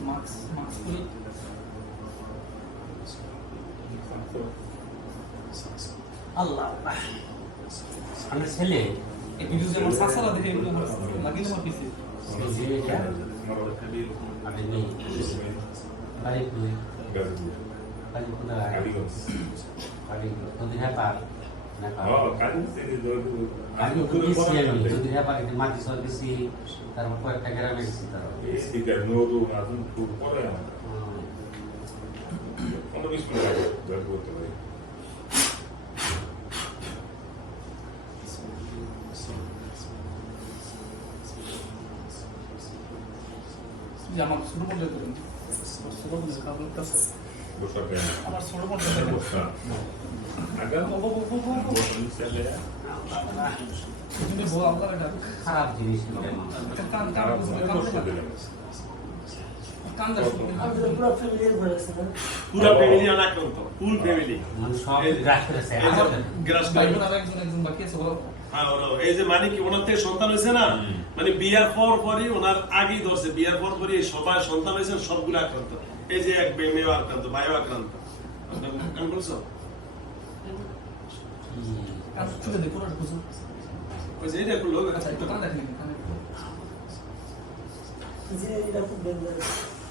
Mask mask খুলে আল্লাহ আমার ছেলে এই ভিডিও যেমন সাসারা দেখে এগুলো লাগিয়ে আমার পিছে এই যে এটা আমি নেই বাড়ি বাড়ি যদি হ্যাঁ পার না পার আমি তো হ্যাঁ পার কিন্তু মাটি সব দিচ্ছি তারপর কয়েকটা গ্রামে দিচ্ছি তারপর যে আমার ছোট বোন যেতে ছোট বোন যেতে কাপড় খারাপ জিনিস পুরো ফ্যামিলি অনাক্রান্ত ফুল ফ্যামিলি মানে সব গ্রাস করেছে গ্রাস বাকি আছে এই যে মানে কি ওনার থেকে সন্তান হয়েছে না? মানে বিয়ার পর পরই ওনার আগেই ধরছে। বিয়ার পর পরই সবাই সন্তান হয়েছে সবগুলো আক্রান্ত। এই যে এক মেয়েও আক্রান্ত ভাইও আক্রান্ত। বলছো?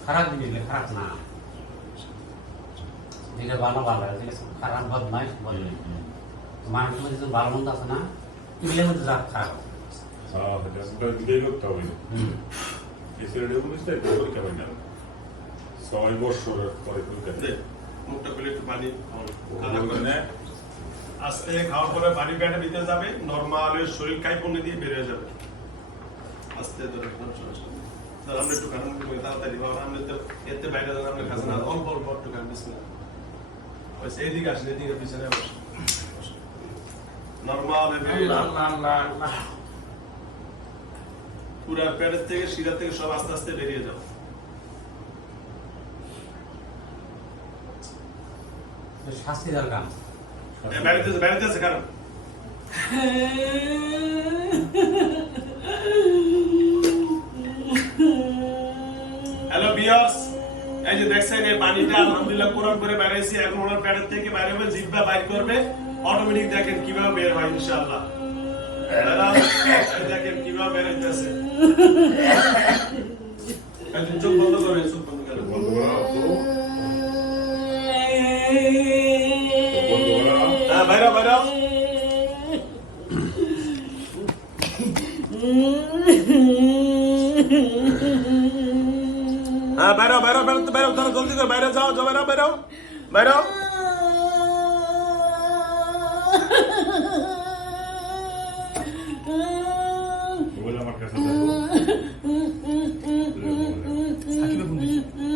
খারাপ না, খারাপ না। যেটা ভালো ভালো যেটা খারাপ বদমাইশ বলে। মানুষের ভালো মন্দ আছে না দেয়। মুখটা খুলে একটু পানি আস্তে খাওয়ার পরে পানি পেটে ভিতরে যাবে নর্মাল শরীর কাই পণ্য দিয়ে বেরিয়ে যাবে আস্তে ধরে আমরা তো এতে বাইরে আমরা না অল্প অল্প একটু খান এইদিকে আসেন এদিকে পিছনে নর্মাল আল্লাহ আল্লাহ আল্লাহ আল্লাহ পুরা পেটের থেকে শিরা থেকে সব আস্তে আস্তে বেরিয়ে যাও। শাস্তি দরকার বেড়াতে আছে কারণ। হ্যালো বিয়ার্স এই যে দেখছেন এই পানিটা আলহামদুলিল্লাহ কোরআন করে বেরিয়েছি এখন ওনার পেটের থেকে বাইরে হবে জিব্বা বাইর করবে। অটোমেটিক দেখেন কীভাবে বের হয় ইনশাআল্লাহ। দেখেন কীভাবে বের হইতেছে। চোখ বন্ধ করে চোখ বন্ধ করে। বন্ধ করা করা। হ্যাঁ বাইরে বাইরে বাইরে বাইরে বাইরে মোবাইল আমার কাছে দেখো। সাকিবে কোন দিকে রেখে দাও।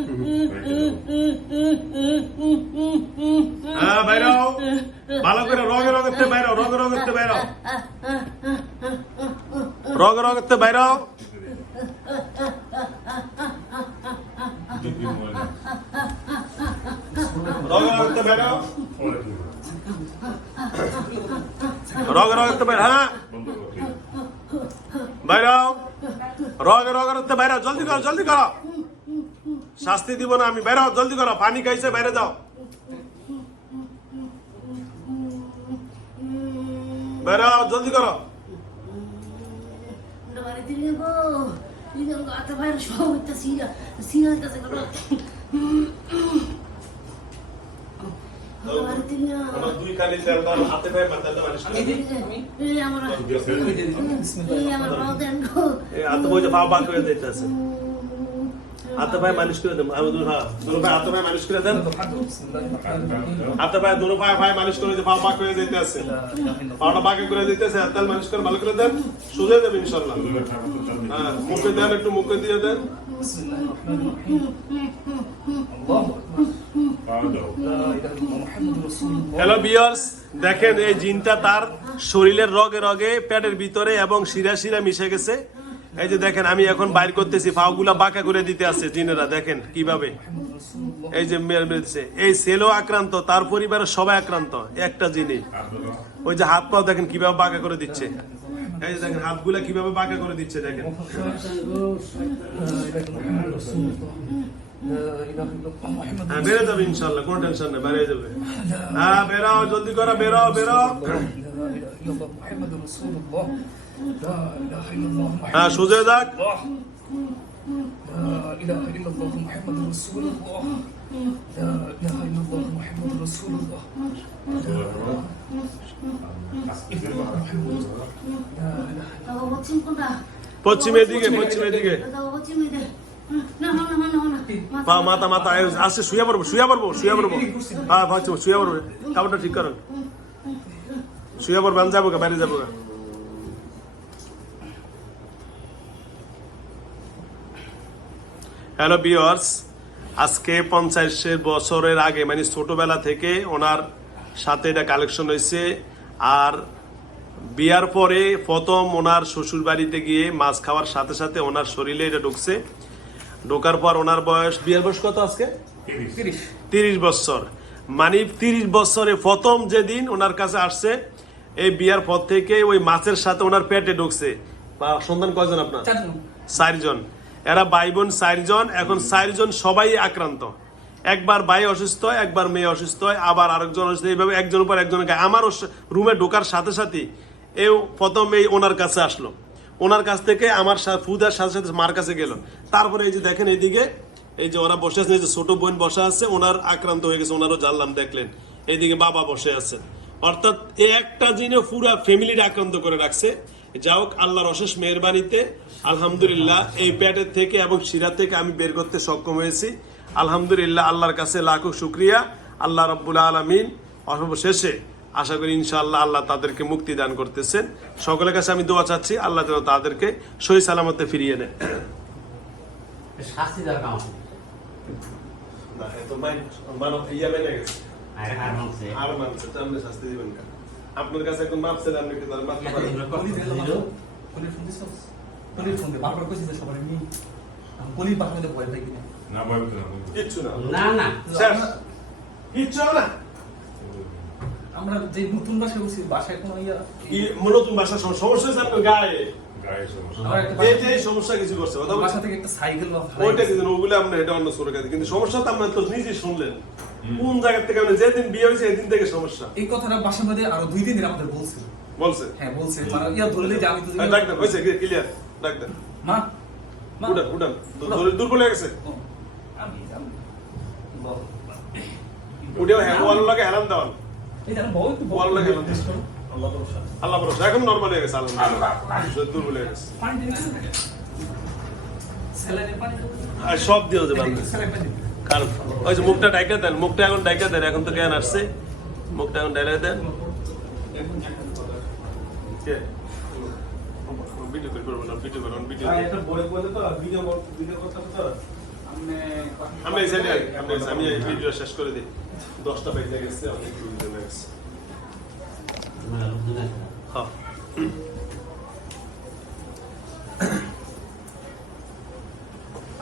হ্যাঁ বাইরে ভালো করে রঙে রঙেতে বাইরে রঙে রঙেতে বাইরে রঙে রঙেতে বাইরে রঙে রঙেতে বাইরে হ্যাঁ বন্ধ কর, ঠিক আছে। বাইরে রঙে রঙেতে বাইরে জলদি করো জলদি করো। শাস্তি দিব না আমি। বাইরে হও, জলদি করো। পানি খাইছে বাইরে যাও। বাইরে জলদি করো। গাতে বাইরে সব একটা সিনা সিনা কাছে গেল মালিশ করে পাও দেন। পা করে দেন হাতে পায়ে দেন পায়ে পায়ে পায়ে করে দিয়ে পা পা করে দিতে আছে পাটা পাকে করে দিতেছে তেল মালিশ করে ভালো করে দেন সুজে দেবে ইনশাআল্লাহ হ্যাঁ মুখে দেন, একটু মুখে দিয়ে দেন। হ্যালো বিয়ার্স দেখেন, এই জিনটা তার শরীরের রগে রগে পেটের ভিতরে এবং শিরা শিরা মিশে গেছে। এই যে দেখেন, আমি এখন বাইর করতেছি পাগুলা বাঁকা করে দিতে আছে জিনেরা, দেখেন কীভাবে। এই যে মেরেছে। এই সেলও আক্রান্ত, তার পরিবারের সবাই আক্রান্ত, একটা জিনিস ওই যে হাত পাও দেখেন কীভাবে বাঁকা করে দিচ্ছে। এই যে দেখেন হাতগুলা কিভাবে বাঁকা করে দিচ্ছে দেখেন হ্যাঁ বেড়ে যাবে ইনশাল্লাহ কোনো টেনশন নেই বেড়ে যাবে হ্যাঁ বেরাও জলদি করো বেরাও বেরাও হ্যাঁ সোজা যাক لا إله إلا الله محمد رسول الله لا إله إلا الله محمد رسول الله দাদা পশ্চিম কোনটা পশ্চিমের দিকে পশ্চিমের দিকে দাদা পশ্চিমে দে না না না না না পা মাথা মাথা আসছে শুয়ে পড়বো শুয়ে পড়বো শুয়ে পড়বো হ্যাঁ ভাবছি শুয়ে পড়বো কাপড়টা ঠিক করেন শুয়ে পড়বো আমি যাবো গা, বাইরে যাবো গা। হ্যালো বিয়ার্স আজকে পঞ্চাশের বছরের আগে মানে ছোটবেলা থেকে ওনার সাথে এটা কালেকশন হয়েছে। আর বিয়ার পরে প্রথম ওনার শ্বশুর বাড়িতে গিয়ে মাছ খাওয়ার সাথে সাথে ওনার শরীরে এটা ঢুকছে। ঢোকার পর ওনার বয়স বিয়ার বয়স কত আজকে? তিরিশ। বছর। মানে তিরিশ বছরে প্রথম যেদিন ওনার কাছে আসছে এই বিয়ার পর থেকে ওই মাছের সাথে ওনার পেটে ঢুকছে। বা সন্তান কয়জন আপনার? চারজন। এরা ভাই বোন চারজন, এখন চারজন সবাই আক্রান্ত। একবার ভাই অসুস্থ হয় একবার মেয়ে অসুস্থ হয় আবার আরেকজন অসুস্থ, এইভাবে একজনের পর একজনকে আমার রুমে ঢোকার সাথে সাথে এও প্রথম এই ওনার কাছে আসলো। ওনার কাছ থেকে আমার ফুদার সাথে সাথে মার কাছে গেল। তারপরে এই যে দেখেন এইদিকে, এই যে ওরা বসে আছে, এই যে ছোট বোন বসে আছে, ওনার আক্রান্ত হয়ে গেছে, ওনারও জানলাম, দেখলেন। এইদিকে বাবা বসে আছে। অর্থাৎ একটা জিনে পুরা ফ্যামিলিটা আক্রান্ত করে রাখছে। যা হোক আল্লাহর অশেষ মেহরবানিতে আলহামদুলিল্লাহ এই প্যাটের থেকে এবং শিরা থেকে আমি বের করতে সক্ষম হয়েছি। আলহামদুলিল্লাহ আল্লাহর কাছে লাখো শুক্রিয়া। আল্লাহ রব্বুল আলমিন অবশেষে আশা করি ইনশাআল্লাহ আল্লাহ তাদেরকে মুক্তি দান করতেছেন। সকলের কাছে আমি দোয়া চাচ্ছি আল্লাহ যেন তাদেরকে সহি সালামতে ফিরিয়ে নেয়। শাস্তি দরকার আমার আর মানছে। আর মানছে আপনি শাস্তি দিবেন কেন? আপনার কাছে এখন আপনি কি তার ফোন দিছ? পলির ফোন দে বারবার কইছিস যে সবার এমনি পলির পাঠাতে মধ্যে ভয় পাই কিনা। না ভয় না কিচ্ছু না। না না। কিচ্ছু না। আমরা যে নতুন বাসায় বসি বাসায় কোনো ইয়া নতুন সম- সমস্যা হচ্ছে আপনার গায়ে? গায়ে সমস্যা। আমার বাসা- কিছু করছে। কথা বাসা থেকে একটা সাইকেল ওইটা কিন্তু ওগুলো আপনি এটা অন্য সুরে কাছে কিন্তু সমস্যা তো আপনার তো নিজে শুনলেন। কোন জায়গা থেকে আপনি যেদিন বিয়ে হয়েছে এদিন থেকে সমস্যা। এই কথাটা মধ্যে আরও দুই দিন আমাদের বলছে। বলছে? হ্যাঁ বলছে। মানে ইয়া ধরলে যে আমি তো হ্যাঁ, ডাক্তার হয়েছে ক্লিয়ার ডাক্তার মা মা। উঠান উঠান। দুর্বল হয়ে গেছে। আমি বাহ। উঠেও হ্যাঁ ওয়াল লাগে হেলান দেওয়ান এই জানো একটু ভালো লাগে না। আল্লাহ ভরসা। আল্লাহ ভরসা। এখন নর্মাল হয়ে গেছে আলহামদুলিল্লাহ। দুর্বল হয়ে গেছে। পানি দিন সব দিয়ে হতে কারণ ওই যে মুখটা ডাইকা দেন মুখটা এখন ডাইকা দেন এখন তো জ্ঞান আসছে। মুখটা এখন ডাইকা দেন? ভিডিও করে করব না ভিডিও করব ভিডিও বলে তো ভিডিও ভিডিও তো। আমি আছি, আমি ভিডিও শেষ করে দিই। দশটা বেজে গেছে অনেক হয়ে গেছে তোমার লোকজন আছে না? হ্যাঁ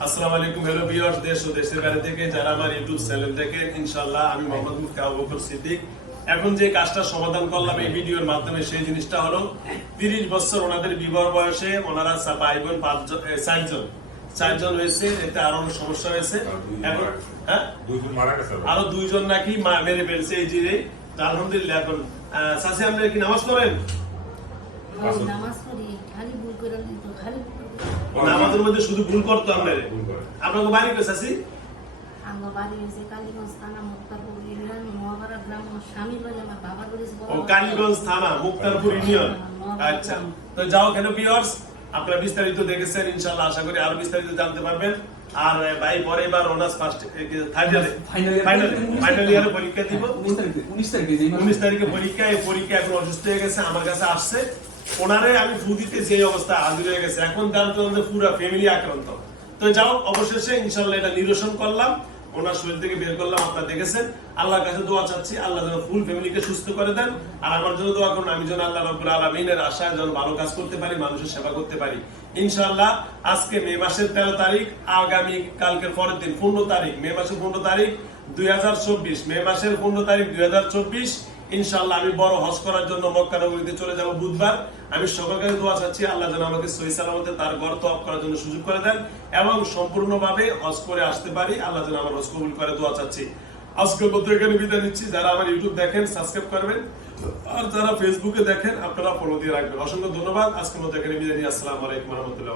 আসসালামু আলাইকুম হ্যালো ভিউয়ার্স দেশ ও দেশের বাইরে থেকে যারা আমার ইউটিউব চ্যানেল দেখেন ইনশাআল্লাহ আমি মোহাম্মদ মুফতি আবু বকর সিদ্দিক। এখন যে কাজটা সমাধান করলাম এই ভিডিওর মাধ্যমে সেই জিনিসটা হলো তিরিশ বছর ওনাদের বিবাহ বয়সে ওনারা ভাই বোন পাঁচজন চারজন। চারজন হয়েছে এতে আরও অনেক সমস্যা হয়েছে। এখন হ্যাঁ? দুজন মারা গেছে আরও দুইজন নাকি মা- মেরে ফেলছে এই জিরে আলহামদুলিল্লাহ এখন আহ, চাচি কি নামাজ পড়েন? আমি নামাজ পড়ি খালি ভুল করে খালি ভুল করে দিত। নামাজের মধ্যে শুধু ভুল করতো আপনার আপনাকে বাড়ি চাচি? আমার বাড়ি হয়েছে কালীগঞ্জ থানা মুক্তারপুর ইউনিয়ন মহাভারত গ্রাম বাড়ি আমার বাবার বাড়ি ও কালীগঞ্জ থানা মুক্তারপুর ইউনিয়ন। আচ্ছা তো যাও কেন পিওর্স আপনারা বিস্তারিত দেখেছেন ইনশাআল্লাহ আশা করি আরও বিস্তারিত জানতে পারবেন। আর ভাই পরে এবার অনার্স ফার্স্ট ফাইনাল ফাইনাল ইয়ারে পরীক্ষা দিব। উনিশ তারিখে উনিশ তারিখে যেই মাসে- উনিশ তারিখে পরীক্ষা এই পরীক্ষা এখন অসুস্থ হয়ে গেছে আমার কাছে আসছে। ওনারে আমি ফু দিতে যে অবস্থা হাজির হয়ে গেছে। এখন তার পুরো ফ্যামিলি আক্রান্ত। তো যাও, অবশেষে ইনশাল্লাহ এটা নিরসন করলাম। ওনার শরীর থেকে বের করলাম, আপনারা দেখেছেন। আল্লাহর কাছে দোয়া চাচ্ছি, আল্লাহ যেন ফুল ফ্যামিলিকে সুস্থ করে দেন। আর আমার জন্য দোয়া করুন, আমি যেন আল্লাহ রব্বুল আলমিনের আশায় যেন ভালো কাজ করতে পারি, মানুষের সেবা করতে পারি। ইনশাআল্লাহ আজকে মে মাসের তেরো তারিখ, আগামী কালকের পরের দিন, পনেরো তারিখ, মে মাসের পনেরো তারিখ দুই হাজার চব্বিশ, মে মাসের পনেরো তারিখ দুই হাজার চব্বিশ ইনশাআল্লাহ আমি বড় হজ করার জন্য মক্কা নগরীতে চলে যাব বুধবার। আমি সকলকে দোয়া চাচ্ছি, আল্লাহ যেন আমাকে সহি সালামতে তার ঘর তওয়াফ করার জন্য সুযোগ করে দেন এবং সম্পূর্ণভাবে হজ করে আসতে পারি। আল্লাহ যেন আমার হজ কবুল করে দোয়া চাচ্ছি। আজকের মতো এখানে বিদায় নিচ্ছি। যারা আমার ইউটিউব দেখেন সাবস্ক্রাইব করবেন। আর যারা ফেসবুকে দেখেন, আপনারা ফলো দিয়ে রাখবেন। অসংখ্য ধন্যবাদ। আজকের মতো এখানে বিদায় নিয়ে আসসালামু আলাইকুম রহমতুল্লাহ